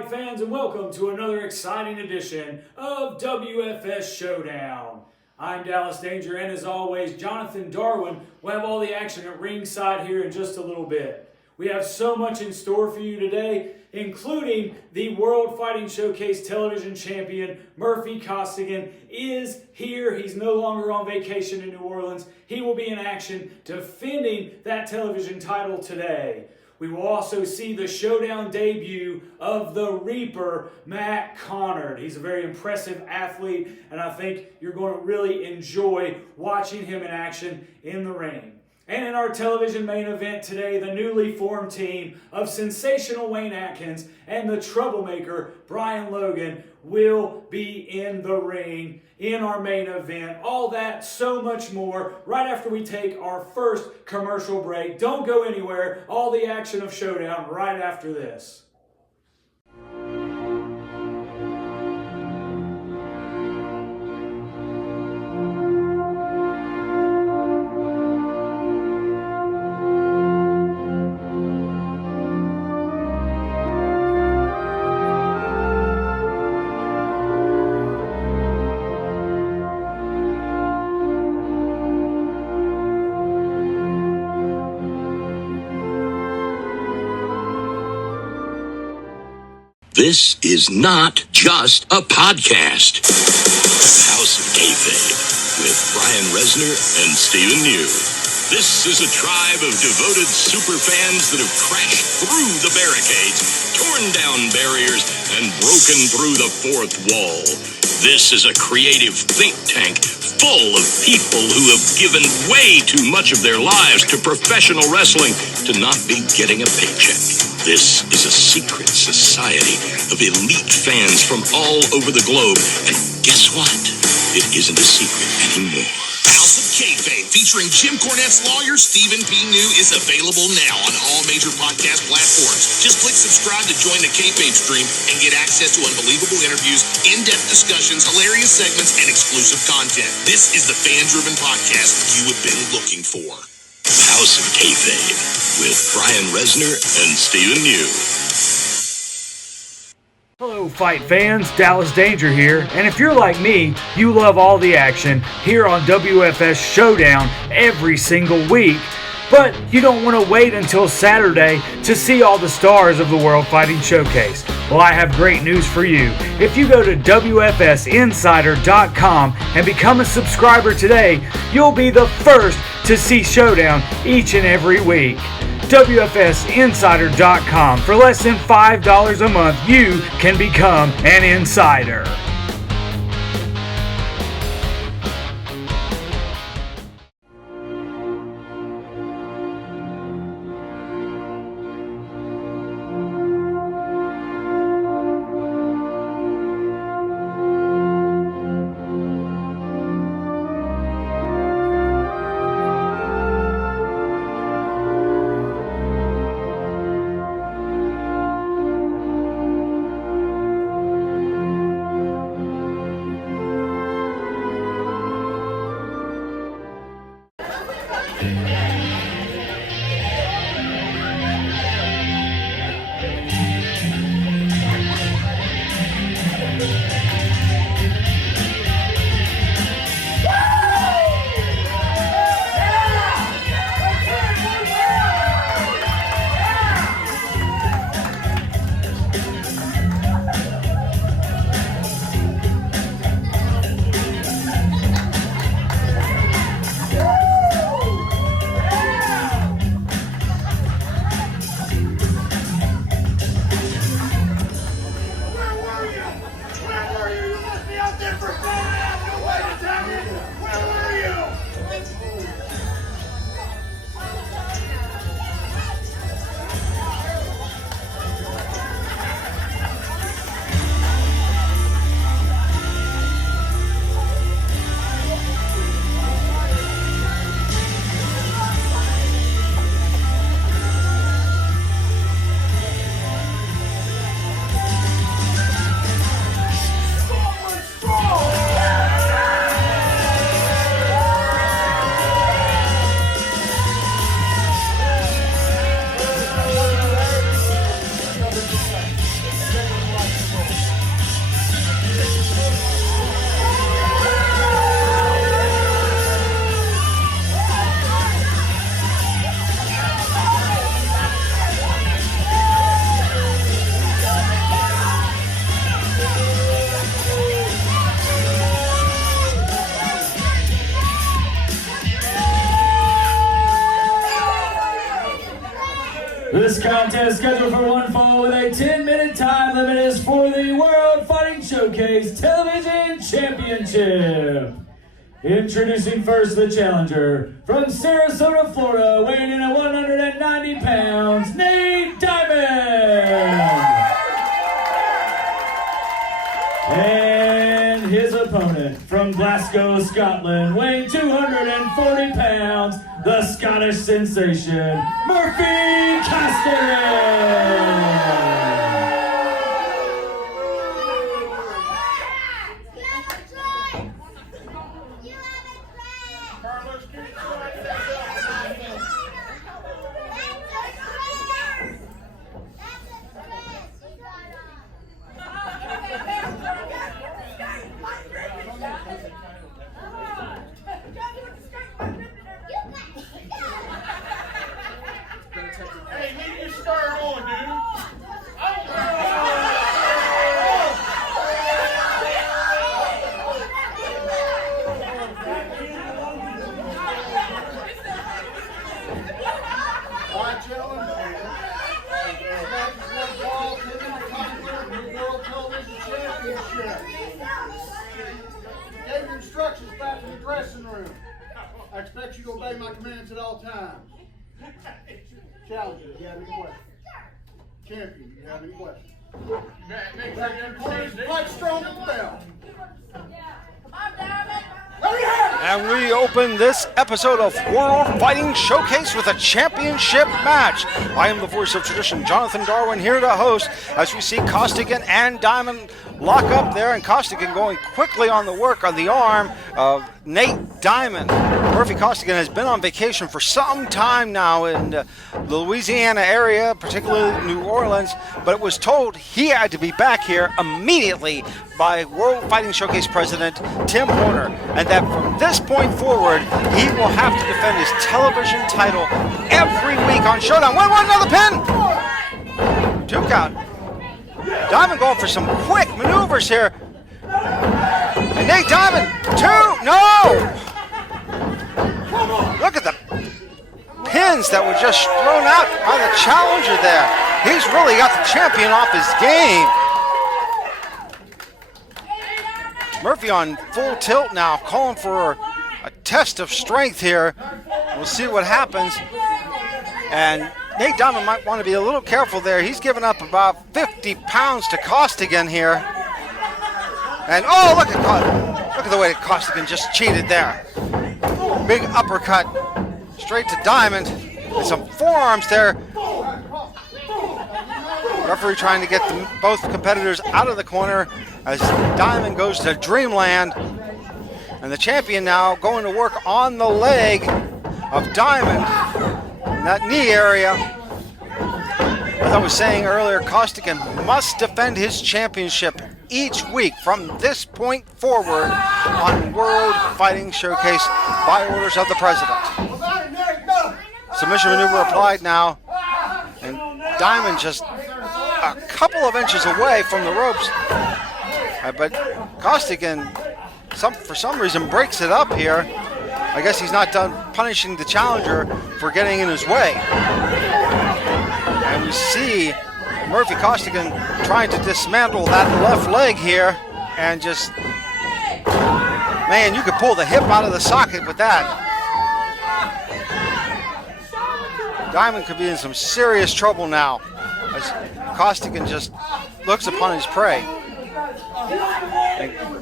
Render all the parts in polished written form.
fight fans, and welcome to another exciting edition of WFS Showdown. I'm Dallas Danger, and as always, Jonathan Darwin will have all the action at ringside here in just a little bit. We have so much in store for you today, including the World Fighting Showcase television champion, Murphy Costigan, is here. He's no longer on vacation in New Orleans. He will be in action defending that television title today. We will also see the Showdown debut of the Reaper, Matt Connard. He's a very impressive athlete, and I think you're going to really enjoy watching him in action in the ring. And in our television main event today, the newly formed team of sensational Wayne Atkins and the troublemaker Brian Logan will be in the ring in our main event. All that, so much more, right after we take our first commercial break. Don't go anywhere. All the action of Showdown right after this. This is not just a podcast. House of Kayfabe with Brian Resner and Stephen New. This is a tribe of devoted superfans that have crashed through the barricades, torn down barriers, and broken through the fourth wall. This is a creative think tank full of people who have given way too much of their lives to professional wrestling to not be getting a paycheck. This is a secret society of elite fans from all over the globe. And guess what? It isn't a secret anymore. House of Kayfabe, featuring Jim Cornette's lawyer, Stephen P. New, is available now on all major podcast platforms. Just click subscribe to join the Kayfabe stream and get access to unbelievable interviews, in-depth discussions, hilarious segments, and exclusive content. This is the fan-driven podcast you have been looking for. House of Kayfabe with Brian Resner and Stephen New. Hello fight fans, Dallas Danger here, and if you're like me, you love all the action here on WFS Showdown every single week, but you don't want to wait until Saturday to see all the stars of the World Fighting Showcase. Well, I have great news for you. If you go to WFSinsider.com and become a subscriber today, you'll be the first to see Showdown each and every week. WFSinsider.com. For less than $5 a month, you can become an insider. contest scheduled for one fall with a 10-minute time limit is for the World Fighting Showcase Television Championship. Introducing first the challenger from Sarasota, Florida, weighing in at 190 pounds, Nate Diamond. And his opponent from Glasgow, Scotland, weighing 240 pounds, the Scottish sensation, Murphy Costigan. Hey, leave your skirt on, dude. Gave your instructions back in the dressing room. I expect you to obey my commands at all times. Challenger, do you have any questions? Champion, do you have any questions? Make sure you understand this. Fight strong at the bell. And we open this episode of World Fighting Showcase with a championship match. I am the voice of tradition, Jonathan Darwin, here to host as we see Costigan and Diamond lock up there, and Costigan going quickly on the work on the arm of Nate Diamond. Murphy Costigan has been on vacation for some time now in the Louisiana area, particularly New Orleans, but it was told he had to be back here immediately by World Fighting Showcase President Tim Horner, and that from this point forward, he will have to defend his television title every week on Showdown. 1-1, another pin! 2 count. Diamond going for some quick maneuvers here. And Nate Diamond, 2, no! Look at the pins that were just thrown out by the challenger there. He's really got the champion off his game. Murphy on full tilt now, calling for a test of strength here. We'll see what happens. And Nate Diamond might want to be a little careful there. He's given up about 50 pounds to Costigan here. And oh, look at the way that Costigan just cheated there. Big uppercut straight to Diamond with some forearms there. Referee trying to get both competitors out of the corner as Diamond goes to Dreamland. And the champion now going to work on the leg of Diamond in that knee area. As I was saying earlier, Costigan must defend his championship each week from this point forward on World Fighting Showcase by orders of the president. Submission maneuver applied now, and Diamond just a couple of inches away from the ropes. But Costigan, for some reason, breaks it up here. I guess he's not done punishing the challenger for getting in his way. And we see Murphy Costigan trying to dismantle that left leg here, and just, man, you could pull the hip out of the socket with that. Diamond could be in some serious trouble now as Costigan just looks upon his prey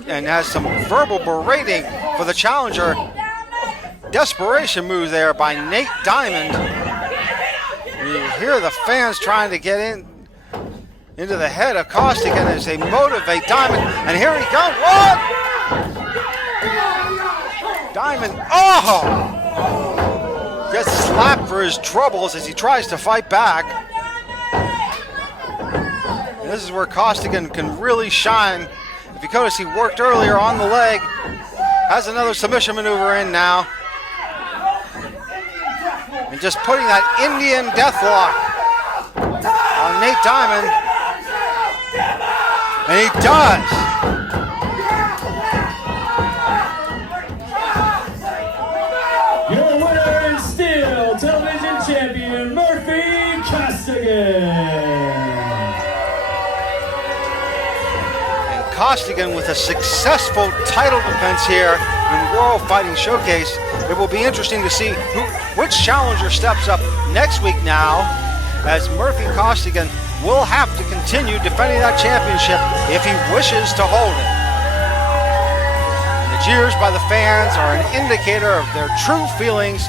and has some verbal berating for the challenger. Desperation move there by Nate Diamond. You hear the fans trying to get into the head of Costigan as they motivate Diamond. And here he comes. What? Diamond, oh! Gets slapped for his troubles as he tries to fight back. And this is where Costigan can really shine. If you notice, he worked earlier on the leg. Has another submission maneuver in now. And just putting that Indian deathlock on Nate Diamond. And he does. Your winner and still television champion, Murphy Costigan. Costigan with a successful title defense here in World Fighting Showcase. It will be interesting to see which challenger steps up next week now, as Murphy Costigan will have to continue defending that championship if he wishes to hold it. And the jeers by the fans are an indicator of their true feelings.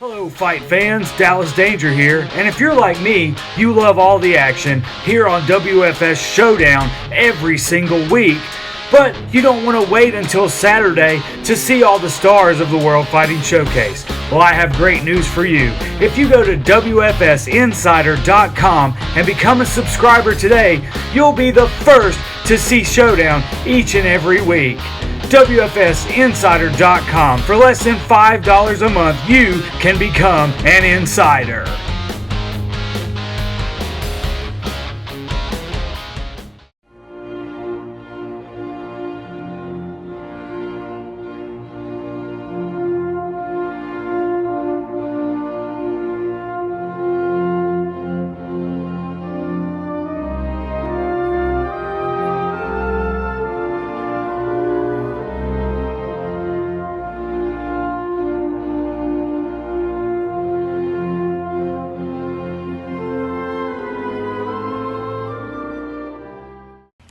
Hello fight fans, Dallas Danger here, and if you're like me, you love all the action here on WFS Showdown every single week, but you don't want to wait until Saturday to see all the stars of the World Fighting Showcase. Well, I have great news for you. If you go to WFSinsider.com and become a subscriber today, you'll be the first to see Showdown each and every week. WFSinsider.com. For less than $5 a month, you can become an insider.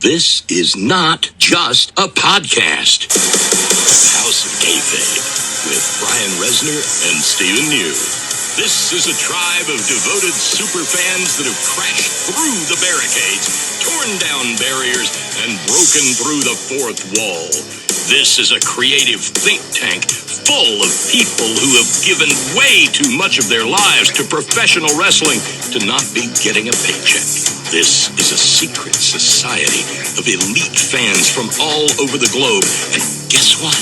This is not just a podcast. House of Kayfabe with Brian Resner and Stephen New. This is a tribe of devoted super fans that have crashed through the barricades, torn down barriers, and broken through the fourth wall. This is a creative think tank full of people who have given way too much of their lives to professional wrestling to not be getting a paycheck. This is a secret society of elite fans from all over the globe. And guess what?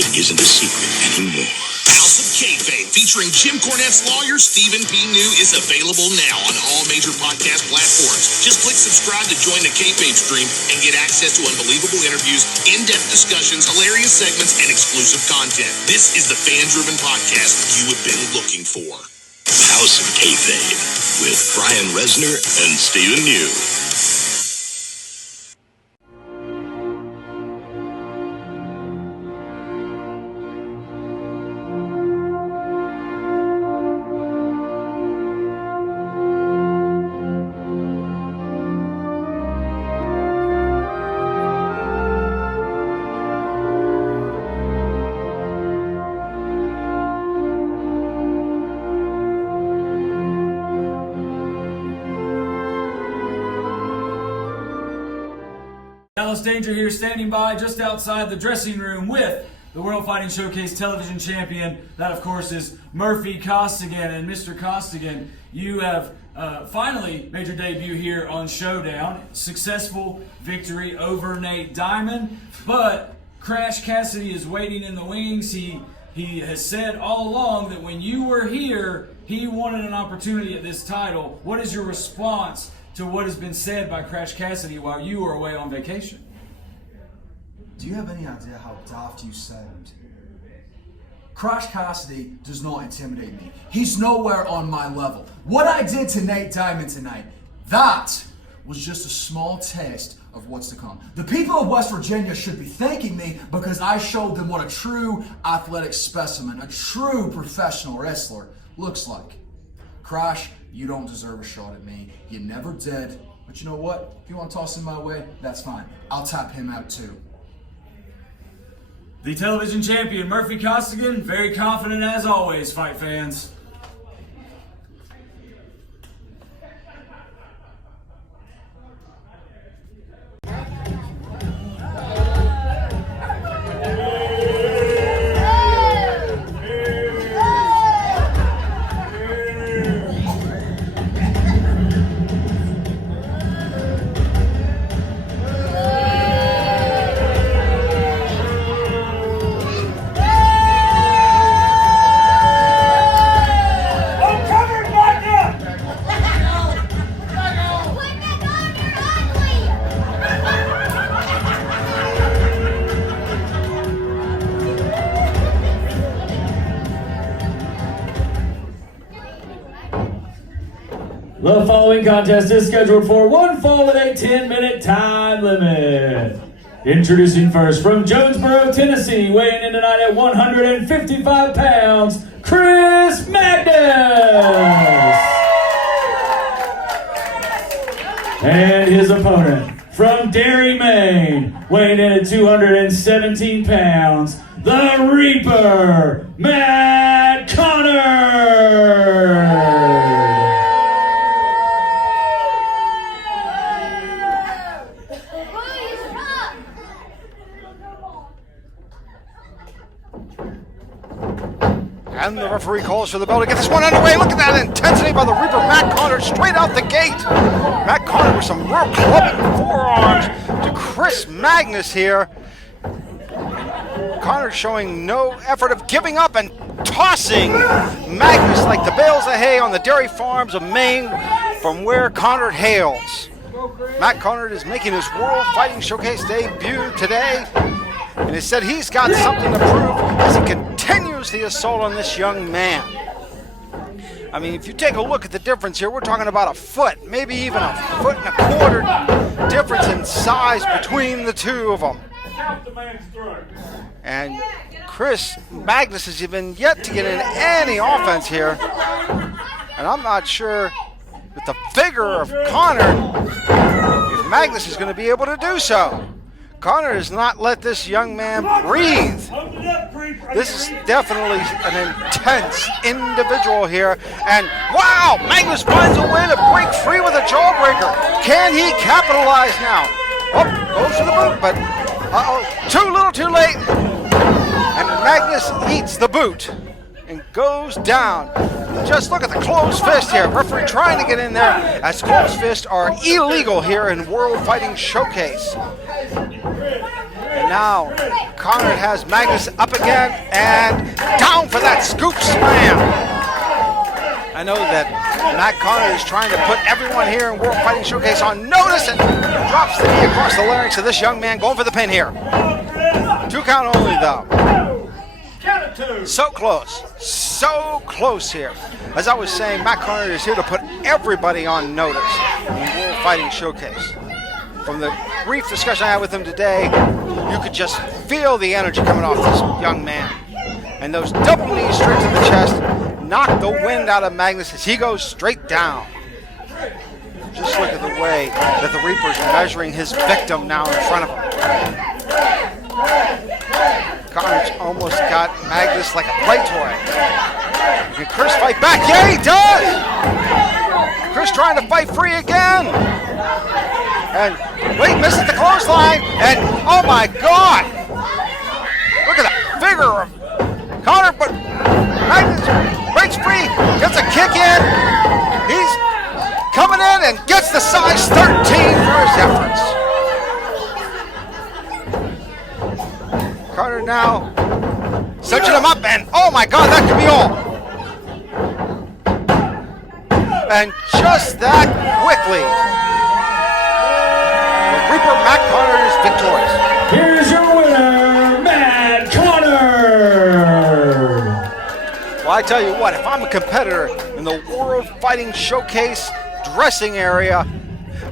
It isn't a secret anymore. House of Kayfabe, featuring Jim Cornette's lawyer, Stephen P. New, is available now on all major podcast platforms. Just click subscribe to join the Kayfabe stream and get access to unbelievable interviews, in-depth discussions, hilarious segments, and exclusive content. This is the fan-driven podcast you have been looking for. House of Kayfabe with Brian Resner and Stephen New. Dallas Danger here, standing by just outside the dressing room with the World Fighting Showcase television champion. That, of course, is Murphy Costigan. And Mr. Costigan, you have finally made your debut here on Showdown. Successful victory over Nate Diamond. But Crash Cassidy is waiting in the wings. He has said all along that when you were here, he wanted an opportunity at this title. What is your response to what has been said by Crash Cassidy while you were away on vacation? Do you have any idea how daft you sound? Crash Cassidy does not intimidate me. He's nowhere on my level. What I did to Nate Diamond tonight, that was just a small taste of what's to come. The people of West Virginia should be thanking me because I showed them what a true athletic specimen, a true professional wrestler looks like. Crash, you don't deserve a shot at me. You never did. But you know what? If you want to toss him my way, that's fine. I'll tap him out too. The television champion, Murphy Costigan, very confident as always, fight fans. The following contest is scheduled for one fall with a 10-minute time limit. Introducing first from Jonesboro, Tennessee, weighing in tonight at 155 pounds, Chris Magnus. And his opponent from Derry, Maine, weighing in at 217 pounds, the Reaper, Matt Connor. And the referee calls for the bell to get this one underway. Look at that intensity by the Reaper, Matt Connor, straight out the gate. Matt Connor with some real clubbing forearms to Chris Magnus here. Connor showing no effort of giving up and tossing Magnus like the bales of hay on the dairy farms of Maine from where Connor hails. Matt Connor is making his World Fighting Showcase debut today, and he said he's got something to prove as he continues the assault on this young man. I mean, if you take a look at the difference here, we're talking about a foot, maybe even a foot and a quarter difference in size between the two of them. And Chris Magnus has even yet to get in any offense here. And I'm not sure with the vigor of Connor if Magnus is going to be able to do so. Connor has not let this young man breathe. This is definitely an intense individual here. And wow, Magnus finds a way to break free with a jawbreaker. Can he capitalize now? Oh, goes for the boot, but too little too late. And Magnus eats the boot and goes down. Just look at the closed fist here. Referee trying to get in there, as closed fists are illegal here in World Fighting Showcase. And now Connor has Magnus up again and down for that scoop slam. I know that Matt Connor is trying to put everyone here in World Fighting Showcase on notice and drops the knee across the larynx of this young man, going for the pin here. 2 count only though. So close here. As I was saying, Matt Connor is here to put everybody on notice in World Fighting Showcase. From the brief discussion I had with him today, you could just feel the energy coming off this young man. And those double knees straight to the chest knock the wind out of Magnus as he goes straight down. Just look at the way that the Reaper's measuring his victim now in front of him. Connor's almost got Magnus like a play toy. Can Chris fight back? Yeah, he does! Chris trying to fight free again. And wait, misses the clothesline. And oh my God! Look at that vigor of Connor, but Magnus breaks free, gets a kick in. He's coming in and gets the size 13 for his efforts. Connor now cinching him up, and oh my God, that could be all. And just that quickly, the Reaper Matt Connor is victorious. Here's your winner, Matt Connor. Well, I tell you what, if I'm a competitor in the World Fighting Showcase dressing area,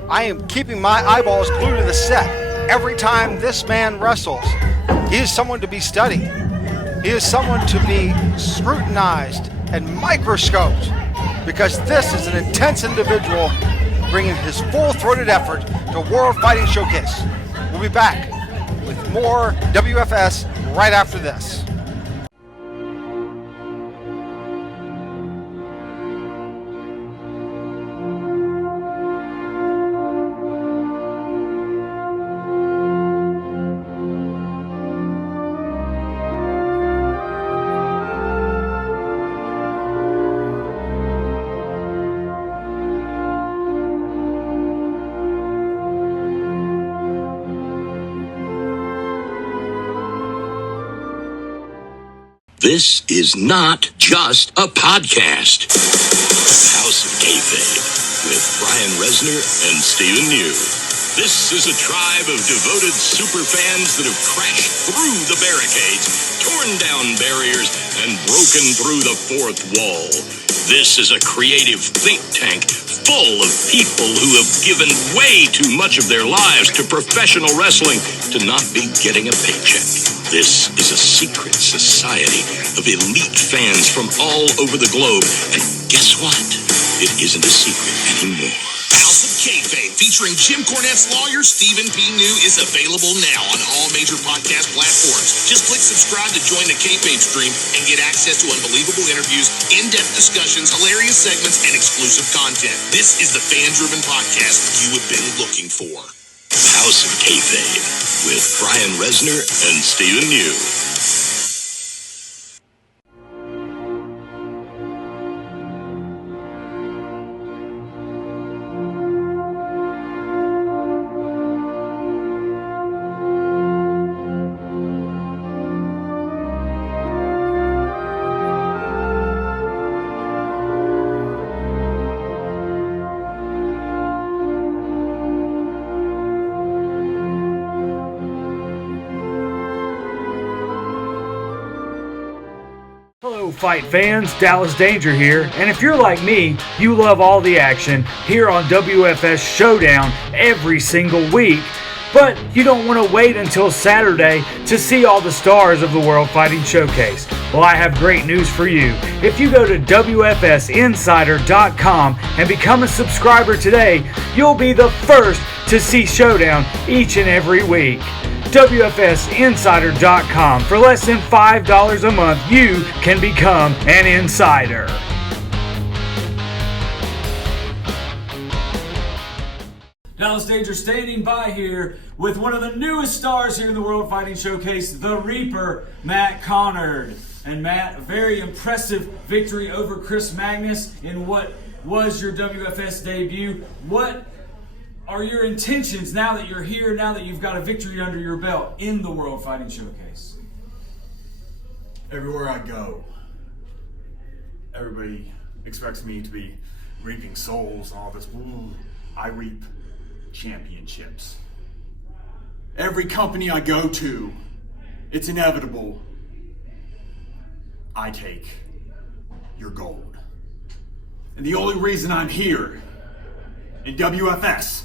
I am keeping my eyeballs glued to the set every time this man wrestles. He is someone to be studied. He is someone to be scrutinized and microscoped, because this is an intense individual bringing his full-throated effort to World Fighting Showcase. We'll be back with more WFS right after this. This is not just a podcast. House of Kayfabe with Brian Resner and Stephen New. This is a tribe of devoted superfans that have crashed through the barricades, torn down barriers, and broken through the fourth wall. This is a creative think tank full of people who have given way too much of their lives to professional wrestling to not be getting a paycheck. This is a secret society of elite fans from all over the globe. And guess what? It isn't a secret anymore. House of Kayfabe, featuring Jim Cornette's lawyer, Stephen P. New, is available now on all major podcast platforms. Just click subscribe to join the Kayfabe stream and get access to unbelievable interviews, in-depth discussions, hilarious segments, and exclusive content. This is the fan-driven podcast you have been looking for. House of Kayfabe with Brian Resner and Stephen New. Hello, fight fans. Dallas Danger here. And if you're like me, you love all the action here on WFS Showdown every single week. But you don't want to wait until Saturday to see all the stars of the World Fighting Showcase. Well, I have great news for you. If you go to WFSinsider.com and become a subscriber today, you'll be the first to see Showdown each and every week. WFSinsider.com. For less than $5 a month, you can become an insider. Dallas Danger standing by here with one of the newest stars here in the World Fighting Showcase, the Reaper, Matt Connard. And Matt, a very impressive victory over Chris Magnus in what was your WFS debut. What are your intentions now that you're here, now that you've got a victory under your belt in the World Fighting Showcase? Everywhere I go, everybody expects me to be reaping souls and all this. Ooh, I reap championships. Every company I go to, it's inevitable. I take your gold. And the only reason I'm here in WFS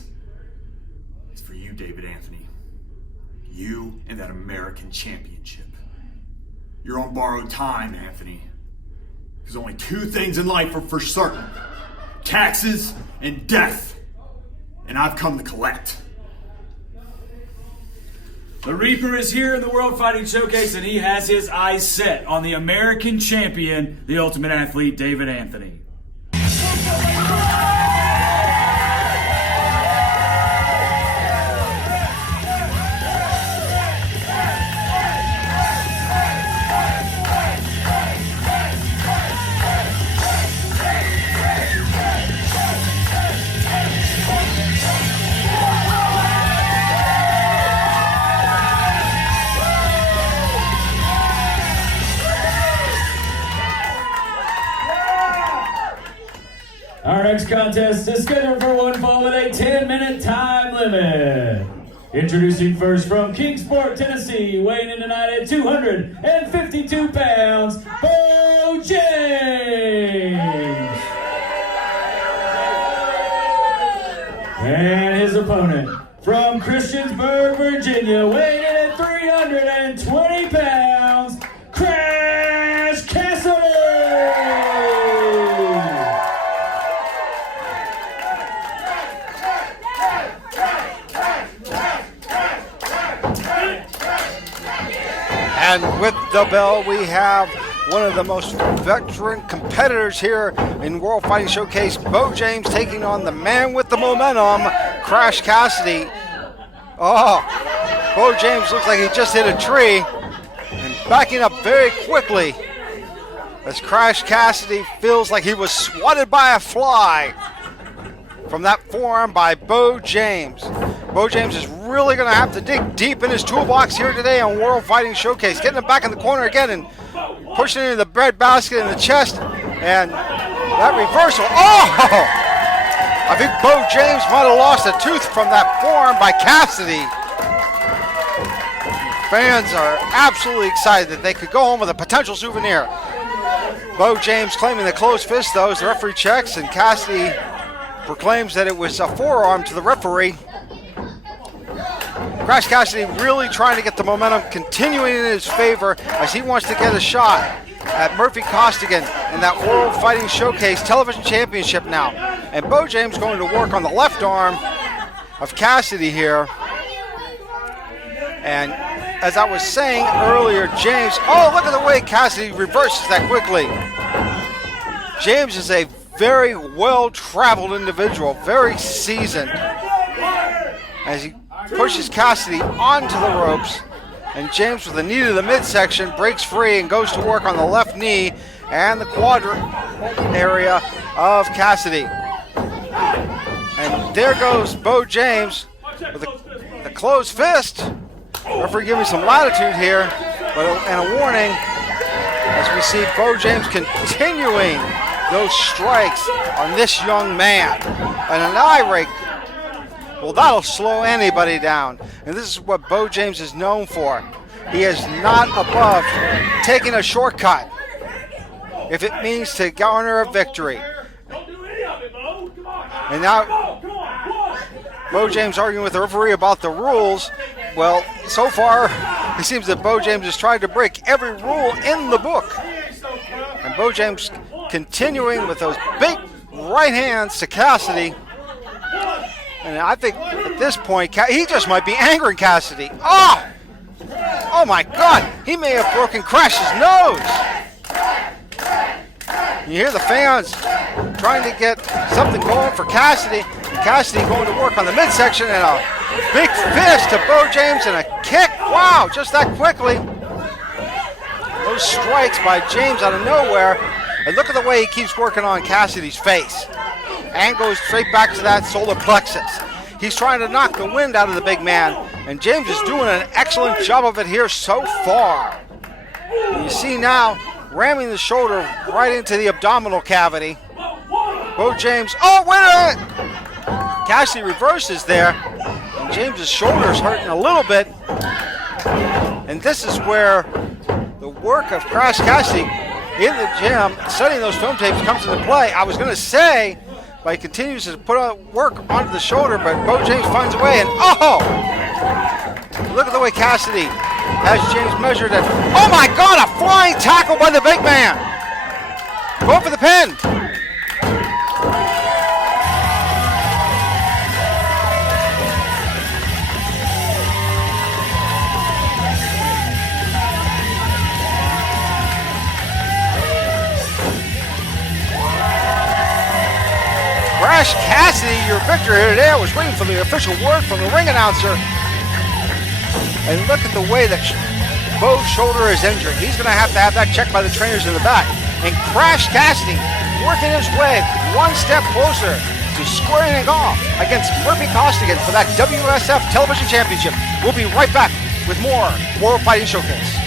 is for you, David Anthony. You and that American championship. You're on borrowed time, Anthony. There's only two things in life are for certain: taxes and death. And I've come to collect. The Reaper is here in the World Fighting Showcase, and he has his eyes set on the American champion, the Ultimate Athlete, David Anthony. Our next contest is scheduled for one fall with a 10-minute time limit. Introducing first from Kingsport, Tennessee, weighing in tonight at 252 pounds, Bo James. And his opponent from Christiansburg, Virginia, weighing in at 320 pounds, Crash Cassidy. And with the bell, we have one of the most veteran competitors here in World Fighting Showcase, Bo James, taking on the man with the momentum, Crash Cassidy. Oh, Bo James looks like he just hit a tree and backing up very quickly as Crash Cassidy feels like he was swatted by a fly from that forearm by Bo James. Bo James is really going to have to dig deep in his toolbox here today on World Fighting Showcase. Getting him back in the corner again and pushing into the bread basket in the chest. And that reversal. Oh! I think Bo James might have lost a tooth from that forearm by Cassidy. Fans are absolutely excited that they could go home with a potential souvenir. Bo James claiming the closed fist, though, as the referee checks, and Cassidy proclaims that it was a forearm to the referee. Crash Cassidy really trying to get the momentum continuing in his favor as he wants to get a shot at Murphy Costigan in that World Fighting Showcase Television Championship now. And Bo James going to work on the left arm of Cassidy here. And as I was saying earlier, James, oh, look at the way Cassidy reverses that quickly. James is a very well-traveled individual, very seasoned. As he pushes Cassidy onto the ropes, and James with a knee to the midsection breaks free and goes to work on the left knee and the quadrant area of Cassidy. And there goes Bo James with the closed fist. Referee giving some latitude here, and a warning as we see Bo James continuing those strikes on this young man. And an eye rake, well, that'll slow anybody down. And this is what Bo James is known for. He is not above taking a shortcut if it means to garner a victory. And now Bo James arguing with the referee about the rules. Well, so far, it seems that Bo James has tried to break every rule in the book. And Bo James continuing with those big right hands to Cassidy. And I think at this point, he just might be angering Cassidy. Oh! Oh my God! He may have broken Crash's nose! You hear the fans trying to get something going for Cassidy. Cassidy going to work on the midsection and a big fist to Bo James and a kick. Wow, just that quickly. Those strikes by James out of nowhere. And look at the way he keeps working on Cassidy's face. And goes straight back to that solar plexus. He's trying to knock the wind out of the big man. And James is doing an excellent job of it here so far. And you see now, ramming the shoulder right into the abdominal cavity. Bo James, oh, wait a minute! Cassidy reverses there, and James's shoulder is hurting a little bit. And this is where the work of Crash Cassidy in the gym, setting those film tapes, comes into play. I was going to say, but he continues to put work onto the shoulder, but Bo James finds a way, and oh! Look at the way Cassidy has James measured at, oh my God, a flying tackle by the big man! Going for the pin! Crash Cassidy, your victor here today. I was waiting for the official word from the ring announcer. And look at the way that Bo's shoulder is injured. He's going to have that checked by the trainers in the back. And Crash Cassidy working his way one step closer to squaring it off against Murphy Costigan for that WSF Television Championship. We'll be right back with more World Fighting Showcase.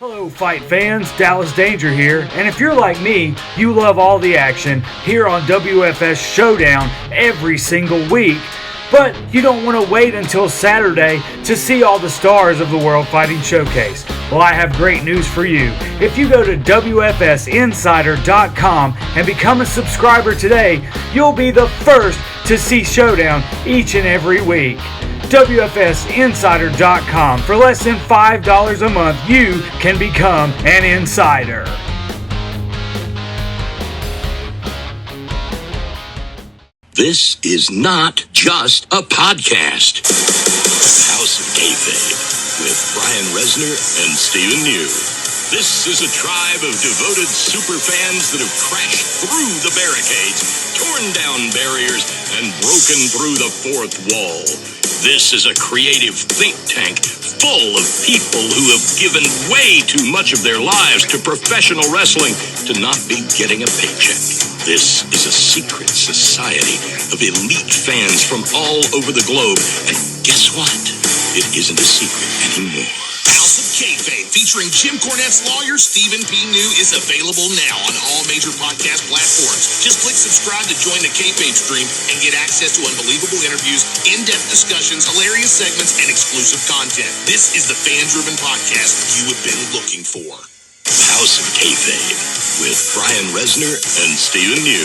Hello fight fans, Dallas Danger here, and if you're like me, you love all the action here on WFS Showdown every single week, but you don't want to wait until Saturday to see all the stars of the World Fighting Showcase. Well, I have great news for you. If you go to WFSinsider.com and become a subscriber today, you'll be the first to see Showdown each and every week. WFSinsider.com. For less than $5 a month, you can become an insider. This is not just a podcast. House of Kayfabe with Brian Resner and Stephen New. This is a tribe of devoted superfans that have crashed through the barricades, torn down barriers, and broken through the fourth wall. This is a creative think tank full of people who have given way too much of their lives to professional wrestling to not be getting a paycheck. This is a secret society of elite fans from all over the globe. And guess what? It isn't a secret anymore. House of Kayfabe, featuring Jim Cornette's lawyer, Stephen P. New, is available now on all major podcast platforms. Just click subscribe to join the Kayfabe stream and get access to unbelievable interviews, in-depth discussions, hilarious segments, and exclusive content. This is the fan-driven podcast you have been looking for. House of Kayfabe with Brian Resner and Stephen New.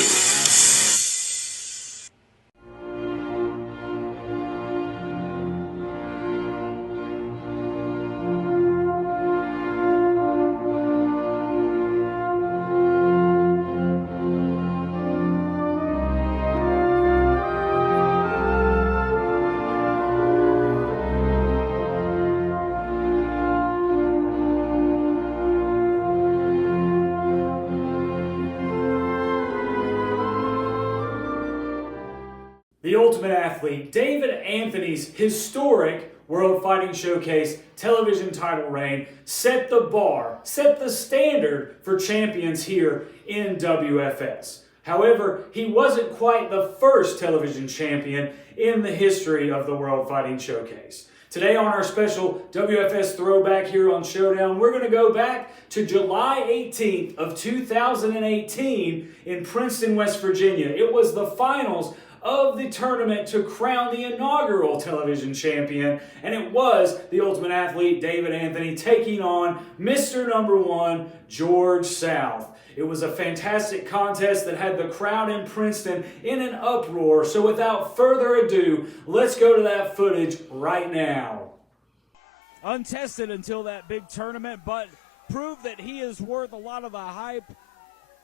The Ultimate Athlete, David Anthony's historic World Fighting Showcase television title reign set the bar, set the standard for champions here in WFS. However, he wasn't quite the first television champion in the history of the World Fighting Showcase. Today on our special WFS throwback here on Showdown, we're going to go back to July 18th of 2018 in Princeton, West Virginia. It was the finals of the tournament to crown the inaugural television champion, and it was the Ultimate Athlete David Anthony taking on Mr. Number One, George South. It was a fantastic contest that had the crowd in Princeton in an uproar, so without further ado, let's go to that footage right now. Untested until that big tournament, but proved that he is worth a lot of the hype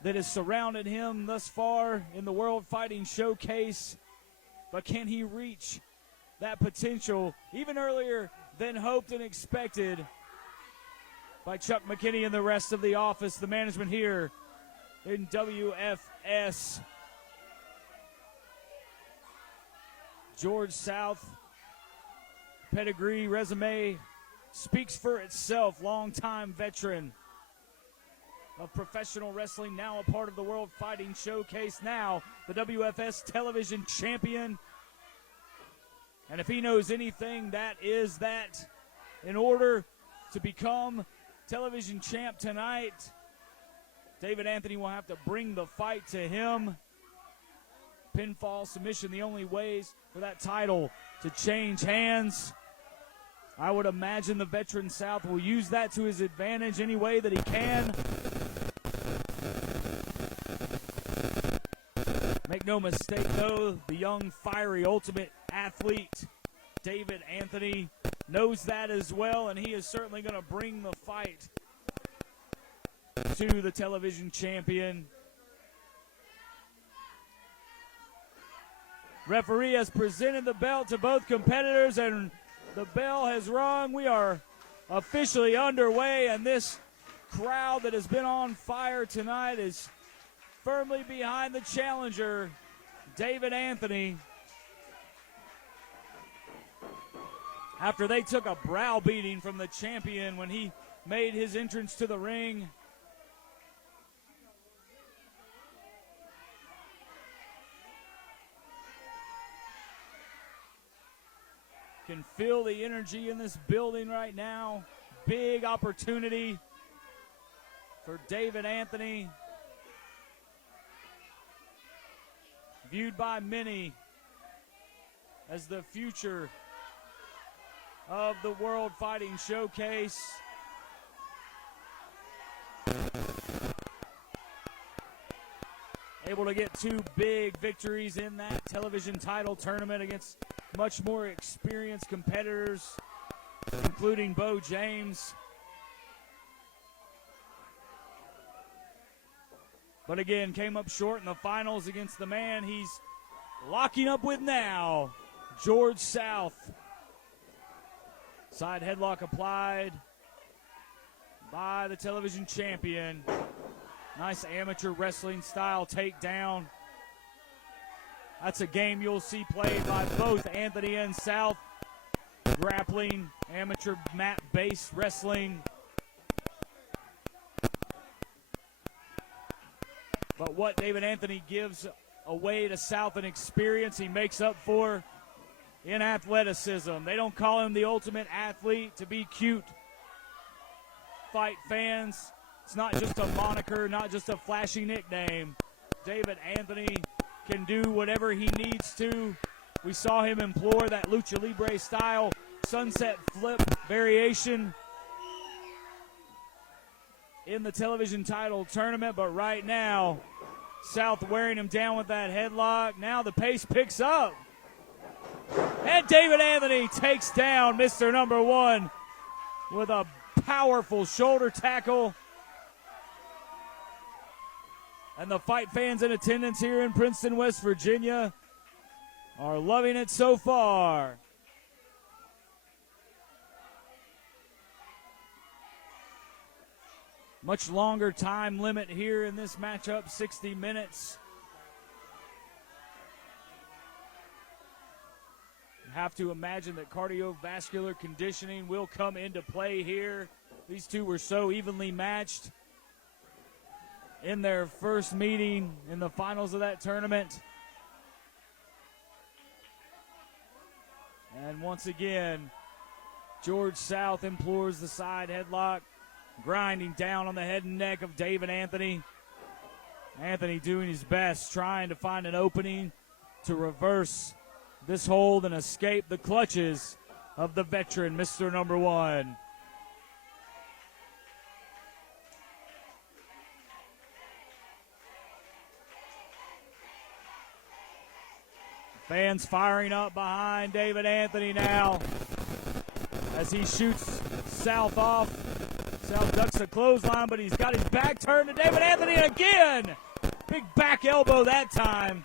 that has surrounded him thus far in the World Fighting Showcase. But can he reach that potential even earlier than hoped and expected by Chuck McKinney and the rest of the office, the management here in WFS? George South, pedigree, resume speaks for itself. Longtime veteran of professional wrestling, now a part of the World Fighting Showcase, now the WFS television champion. And if he knows anything, that is that in order to become television champ tonight, David Anthony will have to bring the fight to him. Pinfall, submission, the only ways for that title to change hands. I would imagine the veteran South will use that to his advantage any way that he can. Make no mistake, though, the young, fiery, ultimate athlete, David Anthony, knows that as well, and he is certainly going to bring the fight to the television champion. Referee has presented the belt to both competitors, and the bell has rung. We are officially underway, and this crowd that has been on fire tonight is firmly behind the challenger, David Anthony. After they took a browbeating from the champion when he made his entrance to the ring. Can feel the energy in this building right now. Big opportunity for David Anthony. Viewed by many as the future of the World Fighting Showcase. Able to get two big victories in that television title tournament against much more experienced competitors, including Bo James. But again, came up short in the finals against the man he's locking up with now, George South. Side headlock applied. by the television champion. Nice amateur wrestling style takedown. That's a game you'll see played by both Anthony and South. Grappling, amateur mat-based wrestling. But what David Anthony gives away to South in experience, he makes up for in athleticism. They don't call him the ultimate athlete to be cute. Fight fans, it's not just a moniker, not just a flashy nickname. David Anthony can do whatever he needs to. We saw him employ that lucha libre style sunset flip variation in the television title tournament, but right now, South wearing him down with that headlock. Now the pace picks up. And David Anthony takes down Mr. Number One with a powerful shoulder tackle. And the fight fans in attendance here in Princeton, West Virginia are loving it so far. Much longer time limit here in this matchup, 60 minutes. You have to imagine that cardiovascular conditioning will come into play here. These two were so evenly matched in their first meeting in the finals of that tournament. And once again, George South implores the side headlock, grinding down on the head and neck of David Anthony. Anthony doing his best, trying to find an opening to reverse this hold and escape the clutches of the veteran, Mr. Number One. Fans firing up behind David Anthony now as he shoots South off. South ducks a clothesline, but he's got his back turned to David Anthony again. Big back elbow that time.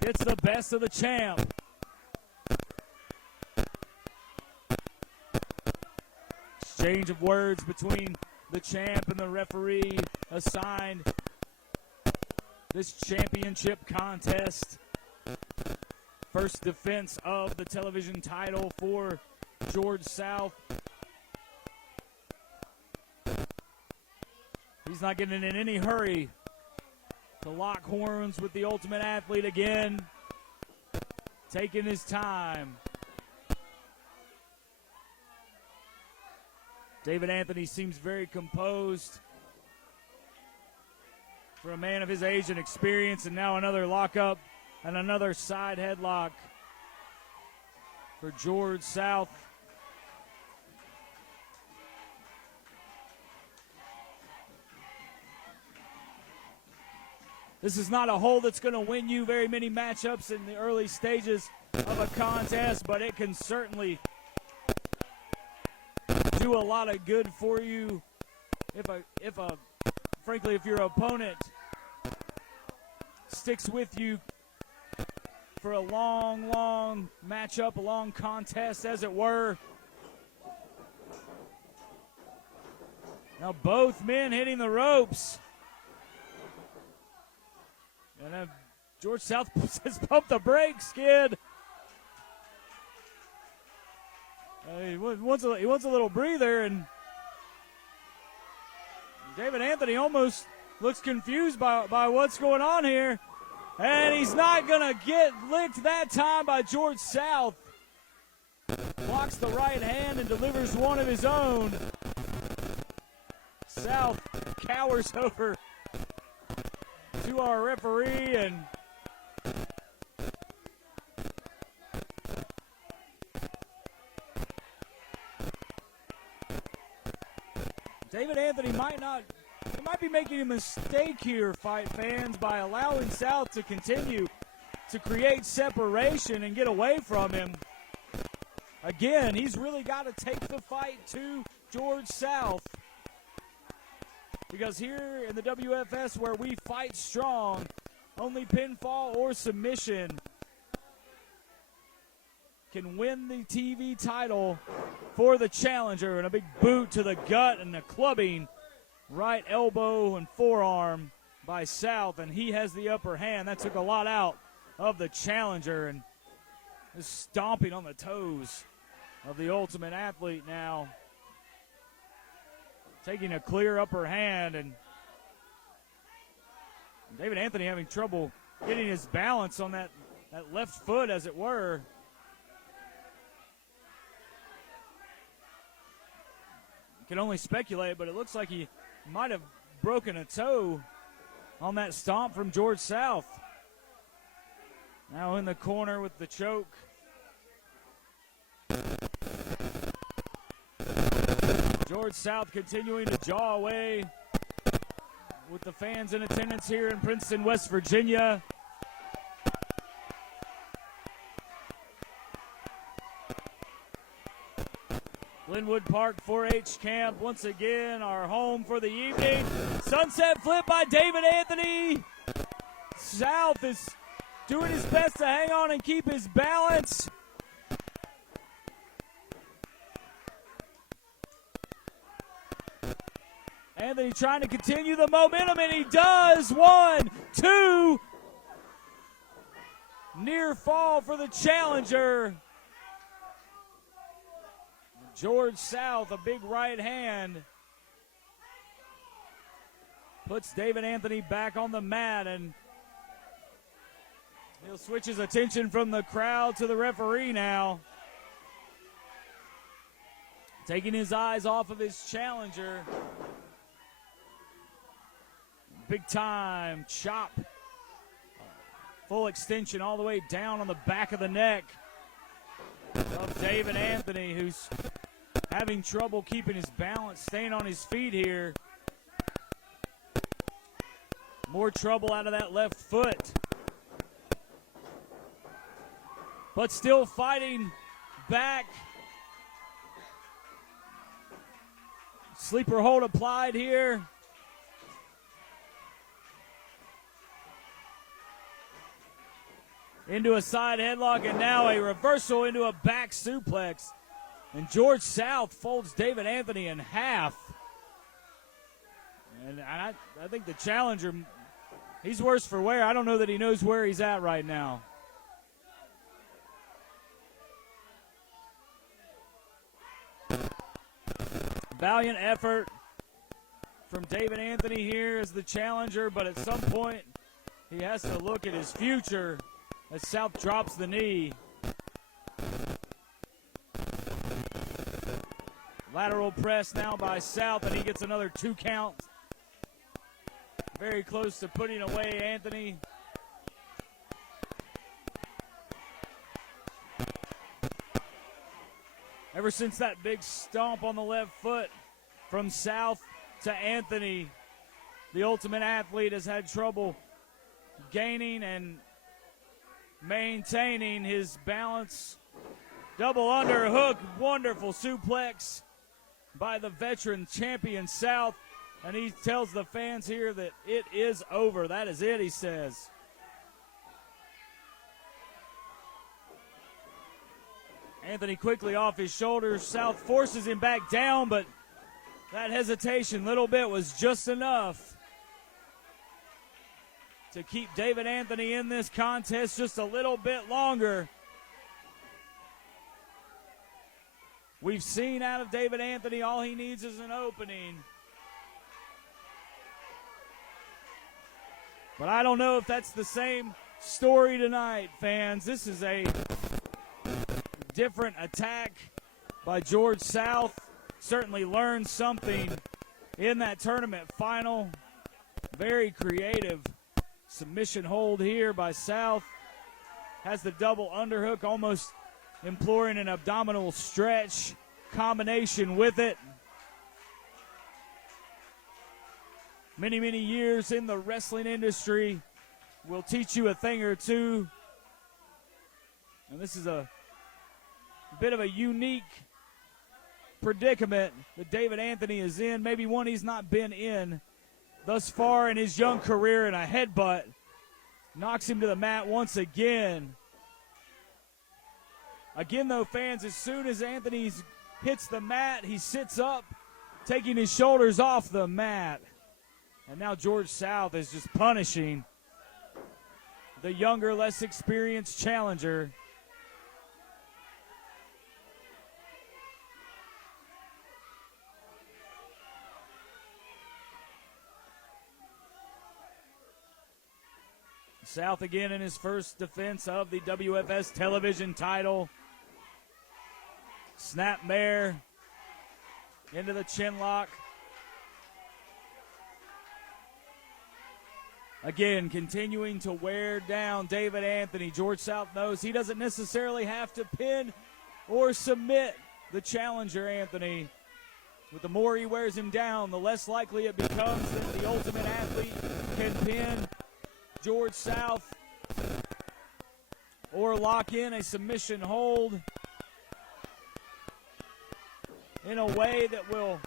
Gets the best of the champ. Exchange of words between the champ and the referee assigned this championship contest. First defense of the television title for George South. He's not getting in any hurry to lock horns with the ultimate athlete again. Taking his time. David Anthony seems very composed for a man of his age and experience, and now another lockup and another side headlock for George South. This is not a hold that's going to win you very many matchups in the early stages of a contest, but it can certainly do a lot of good for you frankly, if your opponent sticks with you for a long matchup, a long contest, as it were. Now both men hitting the ropes. And George South has pumped the brakes, kid. He wants a little breather, and David Anthony almost looks confused by what's going on here. And he's not going to get licked that time by George South. Blocks the right hand and delivers one of his own. South cowers over to our referee, and David Anthony might be making a mistake here, fight fans, by allowing South to continue to create separation and get away from him. Again, he's really got to take the fight to George South. Because here in the WFS, where we fight strong, only pinfall or submission can win the TV title for the challenger. And a big boot to the gut and a clubbing right elbow and forearm by South, and he has the upper hand. That took a lot out of the challenger, and just stomping on the toes of the Ultimate Athlete now. Taking a clear upper hand, and David Anthony having trouble getting his balance on that left foot, as it were. You can only speculate, but it looks like he might have broken a toe on that stomp from George South. Now in the corner with the choke. George South continuing to jaw away with the fans in attendance here in Princeton, West Virginia. Glenwood Park 4-H camp once again, our home for the evening. Sunset flip by David Anthony. South is doing his best to hang on and keep his balance. Anthony trying to continue the momentum, and he does. 1, 2. Near fall for the challenger. George South, a big right hand, puts David Anthony back on the mat, and he'll switch his attention from the crowd to the referee now. Taking his eyes off of his challenger. Big time chop. Full extension all the way down on the back of the neck of David Anthony, who's having trouble keeping his balance, staying on his feet here. More trouble out of that left foot. But still fighting back. Sleeper hold applied here. Into a side headlock, and now a reversal into a back suplex. And George South folds David Anthony in half. And I think the challenger, he's worse for wear. I don't know that he knows where he's at right now. Valiant effort from David Anthony here as the challenger, but at some point he has to look at his future as South drops the knee. Lateral press now by South, and he gets another 2 count. Very close to putting away Anthony. Ever since that big stomp on the left foot from South to Anthony, the Ultimate Athlete has had trouble gaining and maintaining his balance. Double underhook, wonderful suplex by the veteran champion South. And he tells the fans here that it is over. That is it, he says. Anthony quickly off his shoulders. South forces him back down, but that hesitation, little bit, was just enough to keep David Anthony in this contest just a little bit longer. We've seen out of David Anthony, all he needs is an opening. But I don't know if that's the same story tonight, fans. This is a different attack by George South. Certainly learned something in that tournament final. Very creative submission hold here by South. Has the double underhook, almost imploring an abdominal stretch combination with it. Many, many years in the wrestling industry will teach you a thing or two. And this is a bit of a unique predicament that David Anthony is in, maybe one he's not been in thus far in his young career, and a headbutt knocks him to the mat once again. Again, though, fans, as soon as Anthony hits the mat, he sits up, taking his shoulders off the mat. And now George South is just punishing the younger, less experienced challenger. South again in his first defense of the WFS television title. Snapmare into the chin lock. Again, continuing to wear down David Anthony. George South knows he doesn't necessarily have to pin or submit the challenger, Anthony. But the more he wears him down, the less likely it becomes that the ultimate athlete can pin George South or lock in a submission hold in a way that will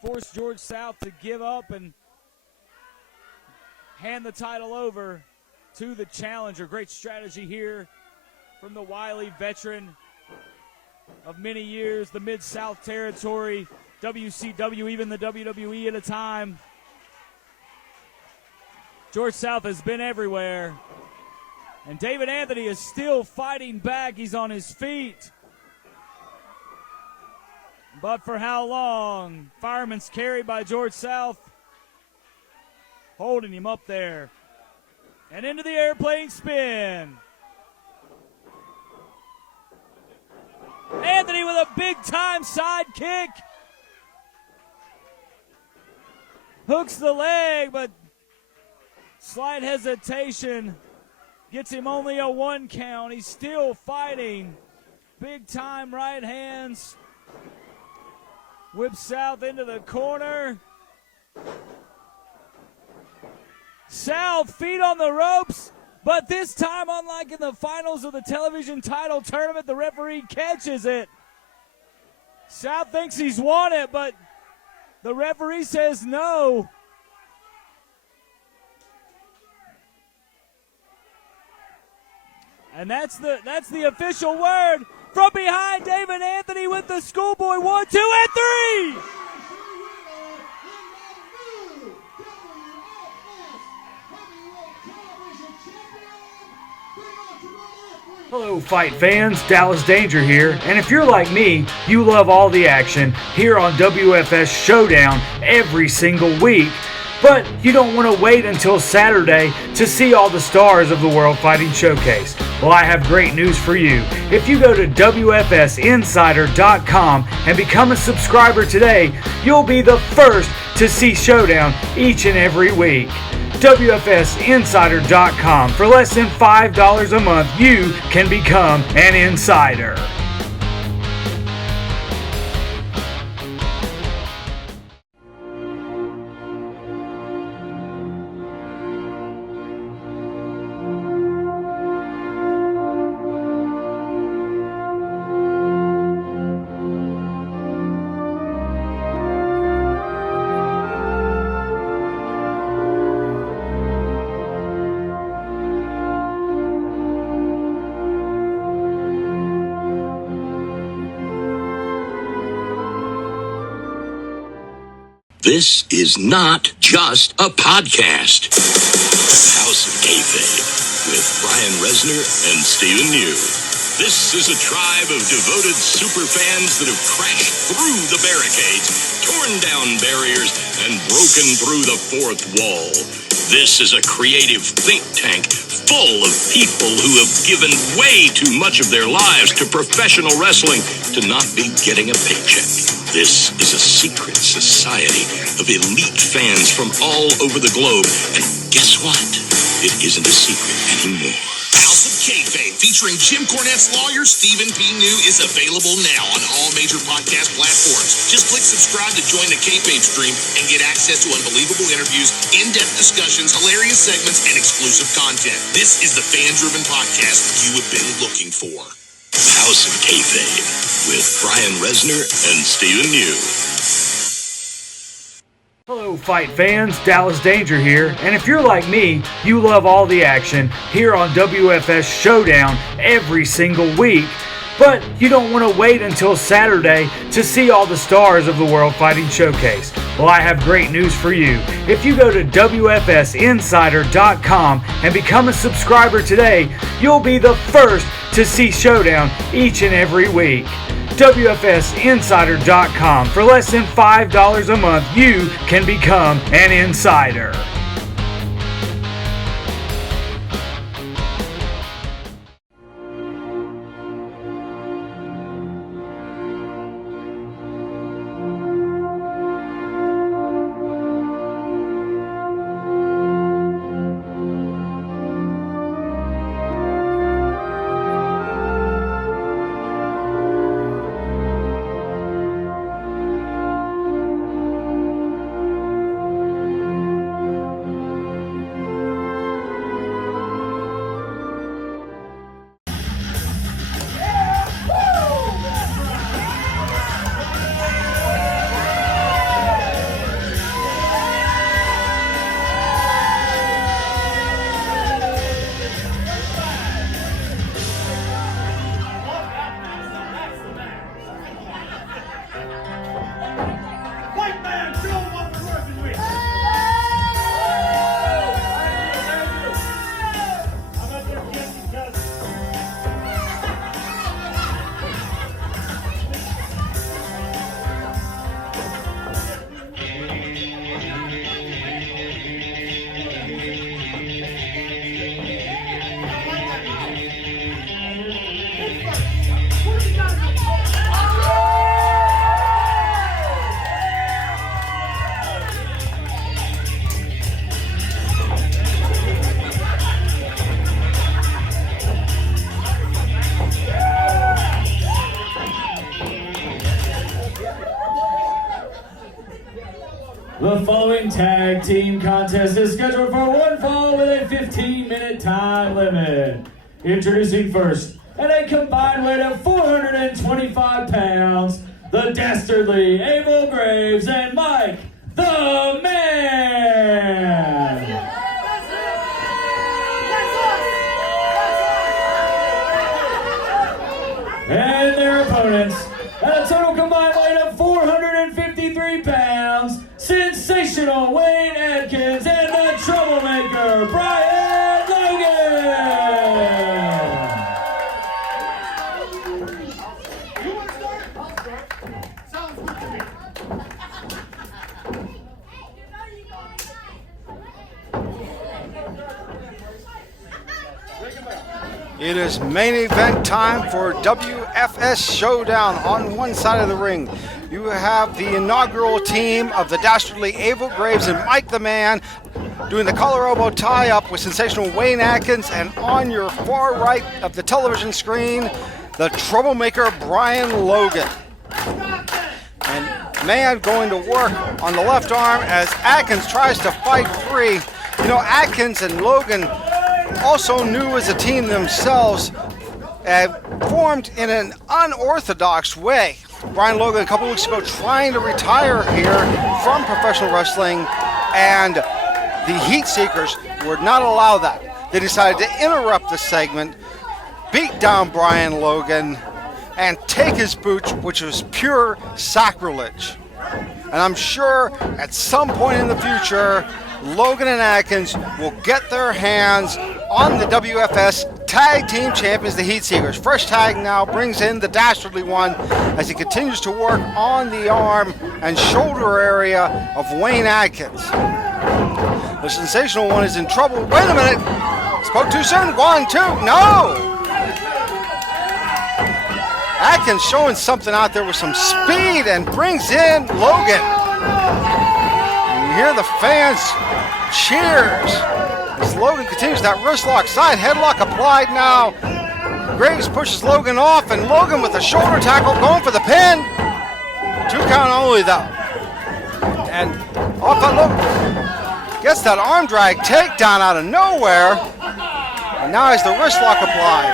force George South to give up and hand the title over to the challenger. Great strategy here from the wily veteran of many years, the Mid-South territory, WCW, even the WWE at a time. George South has been everywhere. And David Anthony is still fighting back. He's on his feet. But for how long? Fireman's carry by George South. Holding him up there. And into the airplane spin. Anthony with a big-time side kick. Hooks the leg, but slight hesitation. Gets him only a 1 count. He's still fighting. Big-time right hands. Whips South into the corner. South, feet on the ropes. But this time, unlike in the finals of the television title tournament, the referee catches it. South thinks he's won it, but the referee says no. And that's the official word from behind. David Anthony with the schoolboy 1, 2, and 3. Hello, fight fans. Dallas Danger here. And if you're like me, you love all the action here on WFS Showdown every single week. But you don't want to wait until Saturday to see all the stars of the World Fighting Showcase. Well, I have great news for you. If you go to WFSinsider.com and become a subscriber today, you'll be the first to see Showdown each and every week. WFSinsider.com. For less than $5 a month, you can become an insider. This is not just a podcast. House of Kayfabe with Brian Resner and Stephen New. This is a tribe of devoted superfans that have crashed through the barricades, torn down barriers, and broken through the fourth wall. This is a creative think tank full of people who have given way too much of their lives to professional wrestling to not be getting a paycheck. This is a secret society of elite fans from all over the globe. And guess what? It isn't a secret anymore. House of Kayfabe, featuring Jim Cornette's lawyer, Stephen P. New, is available now on all major podcast platforms. Just click subscribe to join the Kayfabe stream and get access to unbelievable interviews, in-depth discussions, hilarious segments, and exclusive content. This is the fan-driven podcast you have been looking for. House of Kayfabe with Brian Resner and Stephen New. Hello fight fans, Dallas Danger here, and if you're like me, you love all the action here on WFS Showdown every single week, but you don't want to wait until Saturday to see all the stars of the World Fighting Showcase. Well, I have great news for you. If you go to WFSinsider.com and become a subscriber today, you'll be the first to see Showdown each and every week. WFSinsider.com. For less than $5 a month, you can become an insider. The following tag team contest is scheduled for one fall with a 15-minute time limit. Introducing first, at a combined weight of 425 pounds, the dastardly Abel Graves and Mike the Man. And their opponents, at a total combined weight of 453 pounds, sensational Wayne Atkins and the troublemaker Brian Logan. You want to start? I'll start. Sounds good to me. It is main event time for WFS Showdown. On one side of the ring, you have the inaugural team of the dastardly Abel Graves and Mike the Man doing the collar elbow tie-up with sensational Wayne Atkins, and on your far right of the television screen, the troublemaker Brian Logan. And Man going to work on the left arm as Atkins tries to fight free. You know, Atkins and Logan also new as a team themselves, formed in an unorthodox way. Brian Logan a couple weeks ago trying to retire here from professional wrestling, and the Heat Seekers would not allow that. They decided to interrupt the segment, beat down Brian Logan, and take his boots, which was pure sacrilege. And I'm sure at some point in the future, Logan and Atkins will get their hands on the WFS Tag Team Champions, the Heat Seekers. Fresh tag now brings in the dastardly one as he continues to work on the arm and shoulder area of Wayne Atkins. The sensational one is in trouble. Wait a minute. Spoke too soon. 1, 2. No. Atkins showing something out there with some speed and brings in Logan. You hear the fans cheers as Logan continues that wrist lock, side headlock applied now. Graves pushes Logan off, and Logan with a shoulder tackle going for the pin. 2 count only though. And off that Logan gets that arm drag takedown out of nowhere. And now has the wrist lock applied,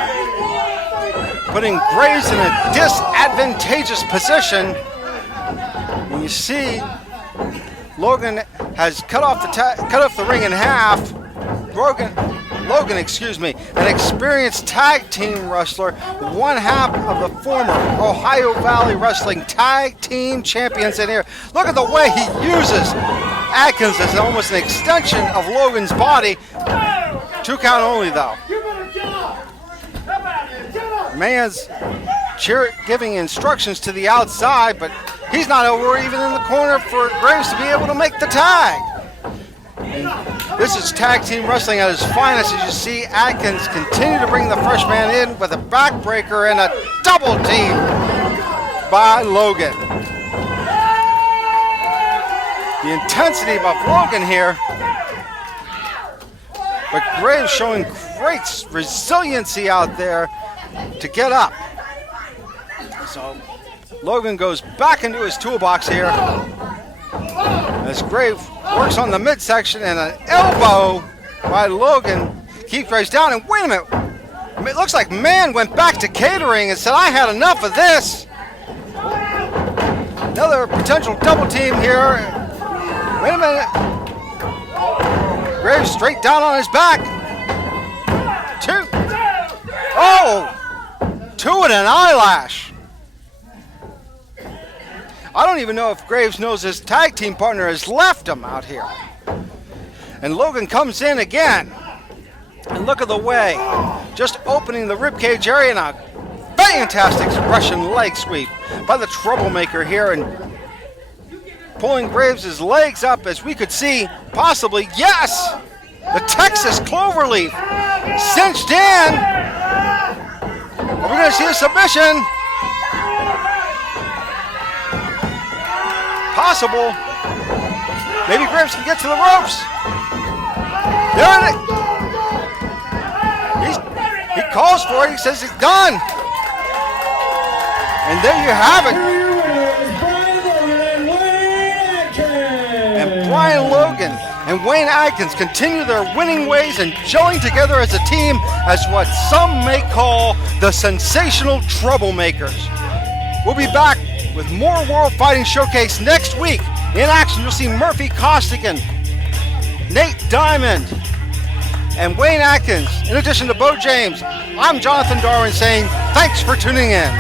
putting Graves in a disadvantageous position. When you see Logan has cut off the ring in half. Logan, an experienced tag team wrestler, one half of the former Ohio Valley Wrestling Tag Team Champions in here. Look at the way he uses Atkins as almost an extension of Logan's body. 2 count only, though. Man's giving instructions to the outside, but he's not over even in the corner for Graves to be able to make the tag. And this is tag team wrestling at its finest, as you see Atkins continue to bring the fresh man in with a backbreaker and a double team by Logan. The intensity of Logan here, but Graves showing great resiliency out there to get up. So Logan goes back into his toolbox here as Graves works on the midsection, and an elbow by Logan keeps Graves down. And wait a minute, it looks like Man went back to catering and said, I had enough of this. Another potential double team here. Wait a minute. Graves straight down on his back. 2. Oh! 2 and an eyelash. I don't even know if Graves knows his tag team partner has left him out here. And Logan comes in again. And look at the way. Just opening the ribcage area, and a fantastic Russian leg sweep by the troublemaker here, and pulling Graves' legs up, as we could see, possibly, yes! The Texas Cloverleaf cinched in. Are we going to see a submission? Possible. Maybe Graves can get to the ropes. There it is. He calls for it. He says it's done. And there you have it. And Brian Logan and Wayne Atkins continue their winning ways and gelling together as a team as what some may call the sensational troublemakers. We'll be back with more World Fighting Showcase next week. In action, you'll see Murphy Costigan, Nate Diamond, and Wayne Atkins, in addition to Bo James. I'm Jonathan Darwin saying thanks for tuning in.